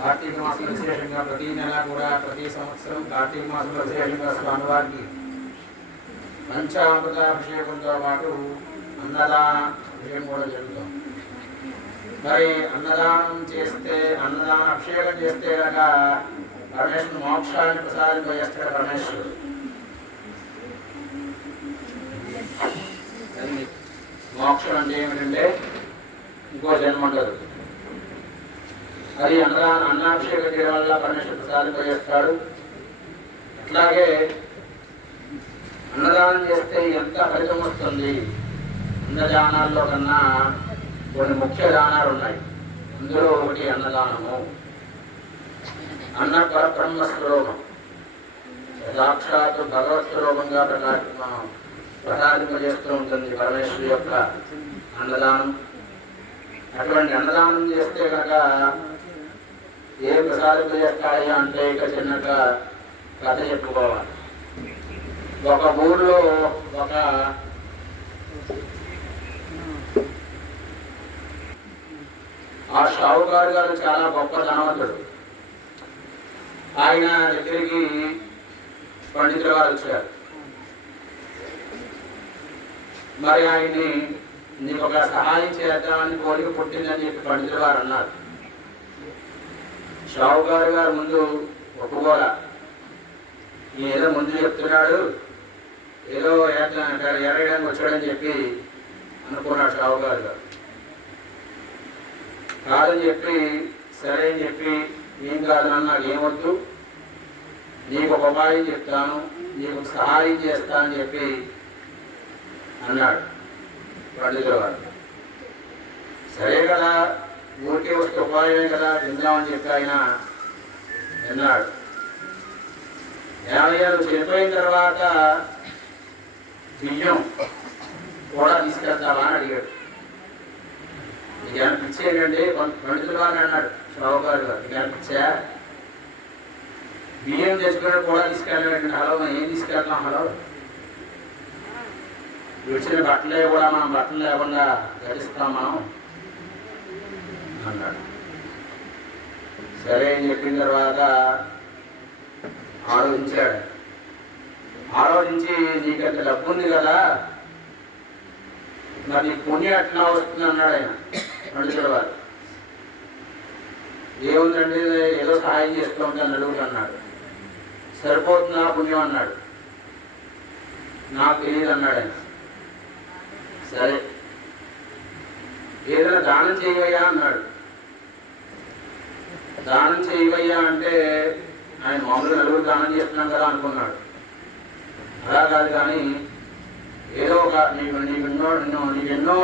కార్తీక మాసంలో విశేషంగా ప్రతి నెల కూడా ప్రతి సంవత్సరం కార్తీక మాసంలో విశేషంగా స్వామివారికి పంచామృతాభిషేకంతో పాటు అన్నదాన అభిషేకం కూడా జరుగుతుంది. మరి అన్నదానం చేస్తే అన్నదాన అభిషేకం చేస్తే కనుక పరమేశ్వరుడు మోక్షాన్ని ప్రసాదింపజేస్తాడు పరమేశ్వరుడు. మోక్షం అంటే ఏమిటంటే ఇంకో జన్మ ఉండదు అది అన్నదాన అన్నాభిషేక తీరాల పరమేశ్వరుడు ప్రసాదింపజేస్తాడు అట్లాగే అన్నదానం చేస్తే ఎంత ఫలితం వస్తుంది? అన్నదానాల్లో కన్నా కొన్ని ముఖ్య దానాలు ఉన్నాయి. అందులో ఒకటి అన్నదానము. అన్న పరబ్రహ్మ స్వరూపం. సాక్షాత్ భగవత్ స్వరూపంగా ప్రకాశ ప్రసాదింపజేస్తూ ఉంటుంది పరమేశ్వరు యొక్క అన్నదానం. అటువంటి అన్నదానం చేస్తే కనుక ఏ ప్రసాదింపజేస్తాయి అంటే ఇక చిన్నగా కథ చెప్పుకోవాలి. ఒక ఊర్లో ఒక ఆ షావుకారు గారు చాలా గొప్ప ధనవంతుడు. ఆయన దగ్గరికి పండితులు గారు వచ్చారు. మరి ఆయన్ని నీకు ఒక సహాయం చేద్దామని కోరిక పుట్టిందని చెప్పి పండితులు గారు అన్నారు. షావుకారు గారు ముందు ఒప్పుకోరా ఏదో ముందు చెప్తున్నాడు. ఏదో ఎరగడానికి వచ్చాడని చెప్పి అనుకున్నాడు షావుకారు గారు కాదని చెప్పి సరే అని చెప్పి ఏం కాదు నాకు ఏమొద్దు నీకు ఒక ఉపాయం చెప్తాను నీకు సహాయం చేస్తానని చెప్పి అన్నాడు పండితుల వాడు సరే కదా ఊరికే వస్తే ఉపాయమే కదా తిందామని చెప్పి ఆయన విన్నాడు యాభై ఏళ్ళు చనిపోయిన తర్వాత బియ్యం కూడా తీసుకెళ్తావా అని అడిగాడు. ఇది అనిపించేయండి పండితులు వారిని అన్నాడు. షావుకారు గారు నీకు బియ్యం తెచ్చుకుని కూడా తీసుకెళ్ళాడండి. హలో ఏం తీసుకెళ్తాం? హలో. విడిచిన బట్టలే కూడా మనం బట్టలు లేకుండా గడిస్తాం మనం. అన్నాడు. సరే అని చెప్పిన తర్వాత ఆలోచించాడు. ఆలోచించి నీకు అంత డబ్బు ఉంది కదా? మరి నీ పుణ్యం ఎట్లా వస్తుంది అన్నాడు ఆయన. పండితుల వారు ఏముందండి? ఏదో సహాయం చేస్తూ ఉంటాను నలుగురు అన్నాడు. సరిపోతుందా పుణ్యం అన్నాడు. నాకు తెలియదు అన్నాడు ఆయన. సరే. ఏదైనా దానం చేయవయ్యా అన్నాడు. దానం చేయవయ్యా అంటే ఆయన మామూలుగా నలుగురు దానం చేస్తున్నాం కదా అనుకున్నాడు. అలా కాదు కానీ ఏదో ఒక నీకు నీకు ఎన్నో ఎన్నో నీకు ఎన్నో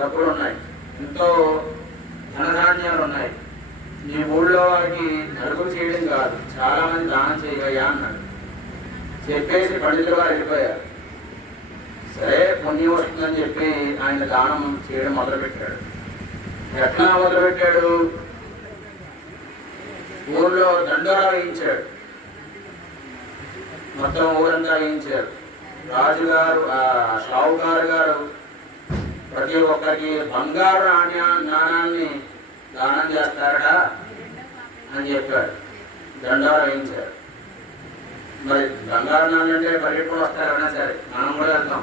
డబ్బులు ఉన్నాయి. ఎంతో ధనధాన్యాలు ఉన్నాయి. నీ ఊళ్ళో వారికి నలుగురు చేయడం కాదు. చాలా మంది దానం చేయవయ్యా అన్నాడు. చెప్పేసి పండితులు గారు వెళ్ళిపోయారు. సరే పుణ్యం వస్తుందని చెప్పి ఆయన దానం చేయడం మొదలుపెట్టాడు. ఎట్లా మొదలుపెట్టాడు? ఊళ్ళో దండోరా వేయించాడు మొత్తం ఊరంతా వేయించాడు రాజుగారు ఆ షావుకారు గారు ప్రతి ఒక్కరికి బంగారు నాణ్య నాణాన్ని దానం చేస్తారట అని చెప్పాడు దండోరా వేయించారు మరి బంగారు నాణ్యం అంటే మరి వస్తారన్నా సరే మనం కూడా వెళ్తాం.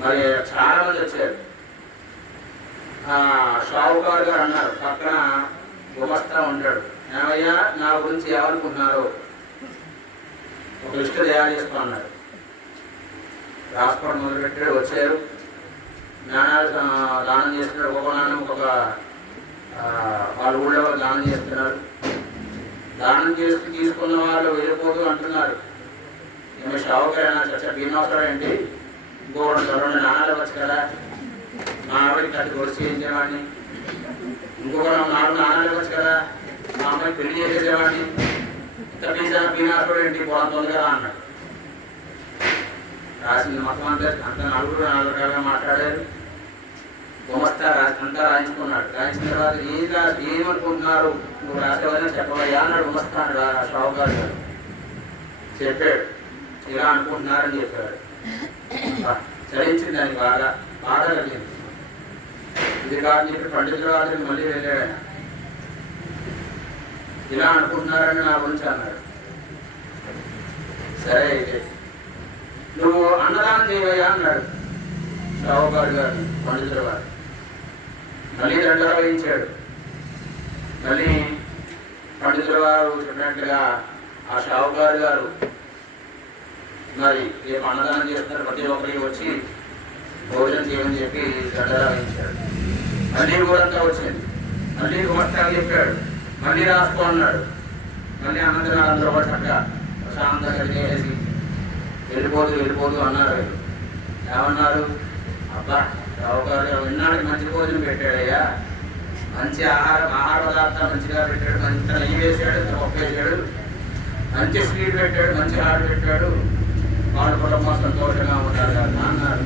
మరి చాలా మంది వచ్చారు. ఆ షావుకారు గారు అన్నారు పక్కన గుమస్తా ఉంటాడు. ఏమయ్యా? నా గురించి ఏమనుకుంటున్నారు? ఒక లిస్టు తయారు చేసుకో అన్నాడు రాసుకోవడం మొదలుపెట్టాడు వచ్చారు. నాణాలు దానం చేస్తున్నారు ఒక నాణం ఒక వాళ్ళ ఊళ్ళో దానం చేస్తున్నారు. దానం చేసి తీసుకున్న వాళ్ళు వెళ్ళిపోదు అంటున్నారు. మేము షావుకైనా చచ్చ భీమావసరం ఏంటి? ఇంకో రెండు నాణాలు ఇవ్వచ్చు కదా. మా ఆవిడకి అది కొలిసి చేయించేవాడిని. ఇంకొక నాలుగు నాణాలు ఇవ్వచ్చు కదా. మా అమ్మాయి పెళ్ళి చేసేసేవాడిని ఇంత పీసా భీమావసరం ఏంటి పోతుంది కదా అన్నాడు. రాసింది మొత్తం అంతా అంత నలుగురు నాలుగు రకాలుగా మాట్లాడారు. గుమస్తా రాసి అంతా రాయించుకున్నాడు. రాయించిన తర్వాత ఏం రాసి ఏమనుకుంటున్నారు? నువ్వు రాసేవైనా చెప్పవయ్యా అన్నాడు గుమస్తా అన్నాడు. ఆ షావుకారు గారు చెప్పాడు. ఇలా అనుకుంటున్నారని చెప్పాడు. బా, చలించింది దానికి బాగా బాధ కలిగింది. ఇది కాదు చెప్పి పండితుల వారికి మళ్ళీ వెళ్ళాడు ఆయన. ఇలా అనుకుంటున్నారని నా గురించి అన్నాడు. సరే అయితే నువ్వు అన్నదానం చేయవయ్యా అన్నాడు షావుకారు గారు పండితుల వారు. మళ్ళీ దండల వేయించాడు మళ్ళీ పండితుల వారు చెప్పినట్టుగా ఆ షావుకారు గారు మరి రేపు అన్నదానం చేస్తున్నారు ప్రతి ఒక్కరికి వచ్చి భోజనం చేయమని చెప్పి దండలా వేయించాడు మళ్ళీ ఊరంతా వచ్చింది. మళ్ళీ గోష్టాలు చెప్పాడు. మళ్ళీ రాసుకో అన్నాడు. మళ్ళీ అన్నదానాలు అందరూ కూడా చక్కగా ప్రశాంతంగా చేసి వెళ్ళిపోదు వెళ్ళిపోదు అన్నారు. ఏమన్నారు? అబ్బా రావుగారు విన్నాడు మంచి భోజనం పెట్టాడయ్యా. మంచి ఆహారం ఆహార పదార్థాలు మంచిగా పెట్టాడు మంచి నెయ్యి వేసాడు ఇంత పప్పు వేసాడు మంచి స్వీట్ పెట్టాడు మంచి హాట్ పెట్టాడు. వాళ్ళ కుటుంబం సంతోషంగా ఉన్నారు కదా అన్నారు.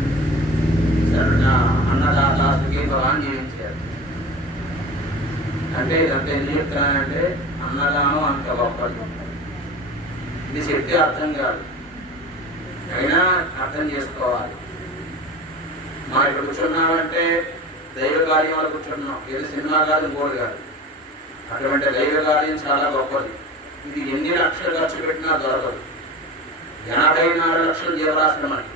సరే అన్నదాత సుఖీభవాన్ని జీవించారు అంటే ఇదంతా ఎందుకు చెప్తున్నానంటే అన్నదానం అంత గొప్పది ఇది చెప్తే అర్థం కాదు. అయినా అర్థం చేసుకోవాలి. మనం ఇక్కడ కూర్చున్నామంటే దైవ కార్యం వల్ల కూర్చున్నాం. ఏది సినిమా కాదు ఇంకోటి కాదు. అటువంటి దైవ కార్యం చాలా గొప్పది. ఇది ఎన్ని లక్షలు ఖర్చు పెట్టినా దొరకదు. ఎనభై నాలుగు లక్షలు జీవరాశులు మనకి.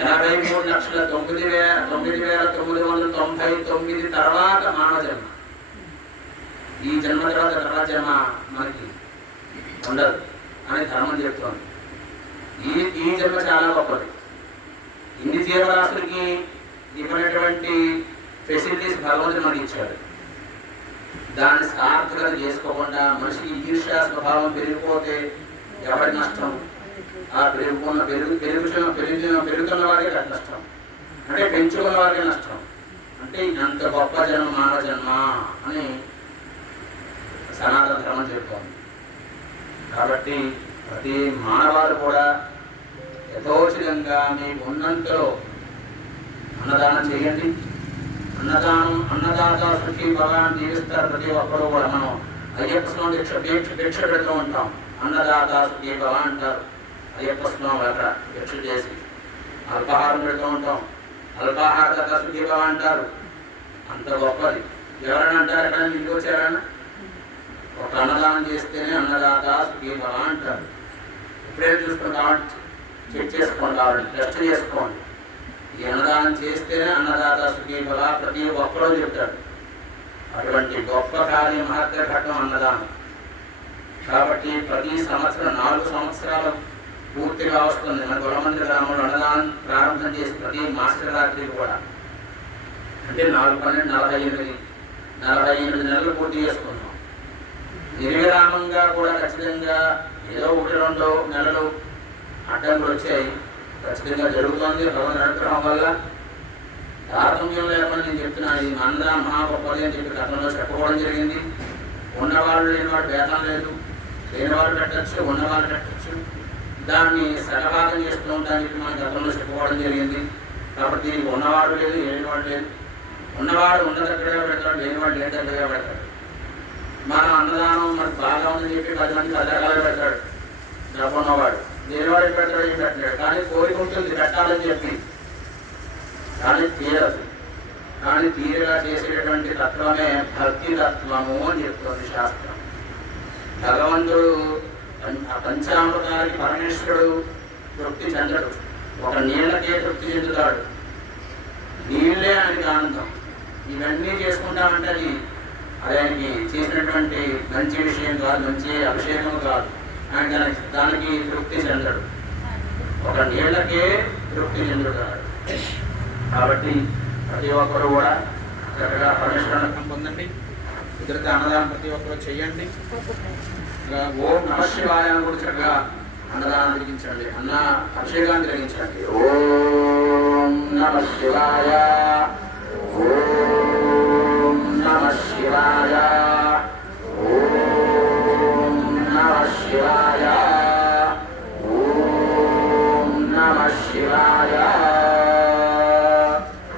ఎనభై మూడు లక్షల తొమ్మిది వేల తొమ్మిది వేల తొమ్మిది వందల తొంభై తొమ్మిది తర్వాత మానవ జన్మ. ఈ జన్మ తర్వాత తర్వాత జన్మ మనకి ఉండదు. అని ధర్మం చెప్తోంది. ఈ ఈ జన్మ చాలా గొప్పది. ఇన్ని జీవరాశులకి ఇవ్వనటువంటి ఫెసిలిటీస్ భగవంతుడు మనకి ఇచ్చాడు. దాన్ని సార్థకత చేసుకోకుండా మనిషి ఈర్ష్యా స్వభావం పెరిగిపోతే ఎవరి నష్టం? ఆ పెరుగుకున్న పెరుగు పెరుగుతున్న పెరుగుతున్న పెరుగుతున్న వాడికి అది నష్టం? అంటే పెంచుకున్న వాడికి నష్టం. అంటే అంత గొప్ప జన్మ మానవ జన్మ అని సనాతన ధర్మం చెప్తోంది కాబట్టి ప్రతి మానవాడు కూడా యథోచితంగా మీ ఉన్నంతలో అన్నదానం చేయండి. అన్నదానం అన్నదాత సుఖీ భగవాన్ జీవిస్తారు ప్రతి ఒక్కరు కూడా మనం. అయ్యప్ప స్వామి దీక్ష దీక్ష దీక్ష పెడుతూ ఉంటాం. అన్నదాత సుఖీ భగవాన్ అంటారు. అయ్యప్ప స్వామి అక్కడ దీక్ష చేసి అల్పాహారం పెడుతూ ఉంటాం. అల్పాహారదాత సుఖీ భగవాన్ అంటారు. అంత గొప్పది. ఎవరైనా అంటారు ఎక్కడైనా ఇంటికి వచ్చారన్నా ఒక అన్నదానం చేస్తేనే అన్నదాత సుఖీ అంటారు. ఎప్పుడైనా చూసుకోండి కాబట్టి చెక్ చేసుకోండి కాబట్టి టెస్ట్ చేసుకోండి. ఈ అన్నదానం చేస్తేనే అన్నదాత సుఖీ ప్రతి ఒక్కరూ చెప్తాడు అటువంటి గొప్ప కార్యం మహత్య ఘట్టం అన్నదానం. కాబట్టి ప్రతి సంవత్సరం నాలుగు సంవత్సరాలు పూర్తిగా వస్తుంది. మన గురమంది గ్రామంలో అన్నదానం ప్రారంభం చేసి ప్రతి మాస్టర్ రాత్రి కూడా. అంటే నాలుగు పన్నెండు నలభై ఎనిమిది నలభై ఎనిమిది నెలలు పూర్తి చేసుకున్నాం నిర్విరామంగా కూడా ఖచ్చితంగా ఏదో ఒకటి రెండు నెలలు అడ్డంకులు వచ్చాయి. ఖచ్చితంగా జరుగుతోంది భగవన్ అనుగ్రహం వల్ల. తారతమ్యం లేకుండా నేను చెప్తున్నాను ఇది మంద మహాగొప్పది అని చెప్పి గతంలో చెప్పకపోవడం జరిగింది. ఉన్నవాళ్ళు లేనివాడు భేదం లేదు. లేనివాళ్ళు పెట్టచ్చు ఉన్నవాళ్ళు పెట్టచ్చు. దాన్ని సగభాగం చేస్తూ ఉంటానికి మన గతంలో చెప్పుకోవడం జరిగింది. కాబట్టి దీనికి ఉన్నవాడు లేదు లేనివాడు లేదు. ఉన్నవాడు ఉన్న దగ్గరగా పెడతాడు లేనివాడు లేని దగ్గరగా పెడతాడు. మన అన్నదానం మనకు బాగా ఉందని చెప్పి పది మంది పది పెడతాడు. డబ్బు ఉన్నవాడు దేనివాడు ఏం పెడతాడు ఏం పెట్టాడు కానీ కోరిక ఉంటుంది పెట్టాలని చెప్పి. కానీ తీరదు. కానీ తీరగా చేసేటటువంటి తత్వమే భక్తి తత్వము అని చెప్తుంది శాస్త్రం. భగవంతుడు పంచామృతానికి పరమేశ్వరుడు తృప్తి చెందడు. ఒక నీళ్ళకే తృప్తి చెందుతాడు. నీళ్ళే ఆయనకి ఆనందం. ఇవన్నీ చేసుకుంటామంటే అది ఆయనకి చేసినటువంటి మంచి విషయం కాదు మంచి అభిషేకం కాదు. ఆయన దానికి దానికి తృప్తి చెందడు. ఒక నీళ్ళకే తృప్తి చెందుతాడు. కాబట్టి ప్రతి ఒక్కరు కూడా చక్కగా పరిష్కరణ పొందండి. కుదిరితే అన్నదానం ప్రతి ఒక్కరు చేయండి. ఇంకా ఓం నమ శివాయ కూడా చక్కగా అన్నదానం జరిగించండి అన్న అభిషేకాన్ని జరిగించండి ఓ